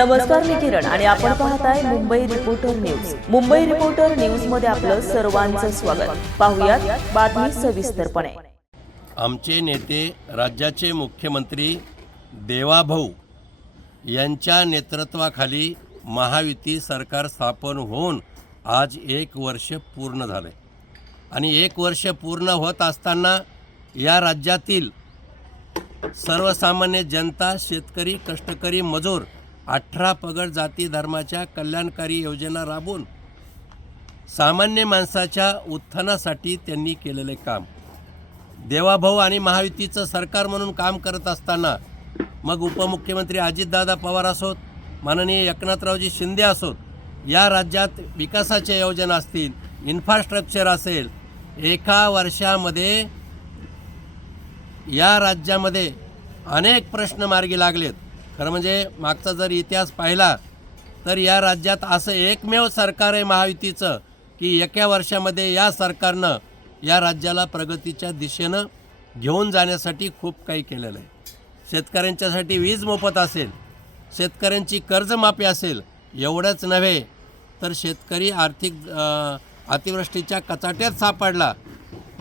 नमस्कार मी किरण. आणि आपण पाहताय Mumbai reporter news Mumbai reporter न्यूजमध्ये आपलं सर्वांचं स्वागत. पाहुयात बातमी सविस्तरपणे. आमचे नेते राज्याचे मुख्यमंत्री देवाभाऊ यांच्या नेतृत्वाखाली महायुती सरकार स्थापन होऊन आज एक वर्ष पूर्ण झालं आणि एक वर्ष पूर्ण होत असताना या राज्यातील सर्वसामान्य जनता शेतकरी कष्टकरी मजूर अठरा पगड जाती धर्माच्या कल्याणकारी योजना राबवून सामान्य माणसाच्या उत्थानासाठी त्यांनी केलेले काम. देवाभाऊ आणि महायुतीचं सरकार म्हणून काम करत असताना मग उपमुख्यमंत्री अजितदादा पवार असोत माननीय एकनाथरावजी शिंदे असोत या राज्यात विकासाच्या योजना असतील इन्फ्रास्ट्रक्चर असेल एका वर्षामध्ये या राज्यामध्ये अनेक प्रश्न मार्गी लागलेत. खरं म्हणजे मागचा जर इतिहास पाहिला तर या राज्यात असं एकमेव सरकार आहे महायुतीचं की एका वर्षामध्ये या सरकारनं या राज्याला प्रगतीच्या दिशेनं घेऊन जाण्यासाठी खूप काही केलेलं आहे. शेतकऱ्यांच्यासाठी वीज मोफत असेल शेतकऱ्यांची कर्जमाफी असेल एवढंच नव्हे तर शेतकरी आर्थिक अतिवृष्टीच्या कचाट्यात सापडला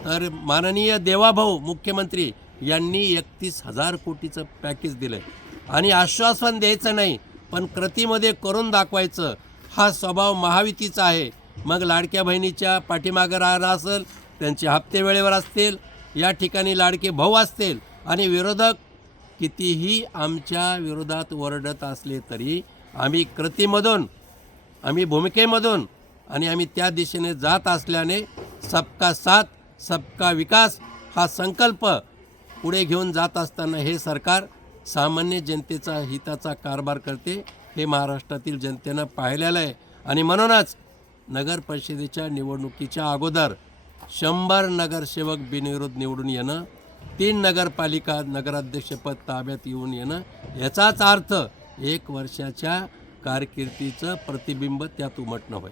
तर माननीय देवाभाऊ मुख्यमंत्री यांनी एकतीस हजार कोटीचं पॅकेज दिलं आहे आणि आश्वासन द्यायचं नाही पण कृतीमध्ये करून दाखवायचं. हा स्वभाव महायुतीचा आहे. मग लाडक्या बहिणीच्या पाठीमागं राहणं असेल त्यांचे हप्ते वेळेवर असतील या ठिकाणी लाडके भाऊ असतील आणि विरोधक कितीही आमच्या विरोधात ओरडत असले तरी आम्ही कृतीमधून आम्ही भूमिकेमधून आणि आम्ही त्या दिशेने जात असल्याने सबका साथ सबका विकास हा संकल्प पुढे घेऊन जात असताना हे सरकार सामान्य जनतेचा हिताचा कारभार करते हे महाराष्ट्रातील जनतेनं पाहिलेलं आहे. आणि म्हणूनच नगर परिषदेच्या निवडणुकीच्या अगोदर शंभर नगरसेवक बिनविरोध निवडून येणं तीन नगरपालिका नगराध्यक्षपद ताब्यात येऊन येणं याचाच अर्थ एक वर्षाच्या कारकिर्दीचं प्रतिबिंब त्यात उमटणं होय.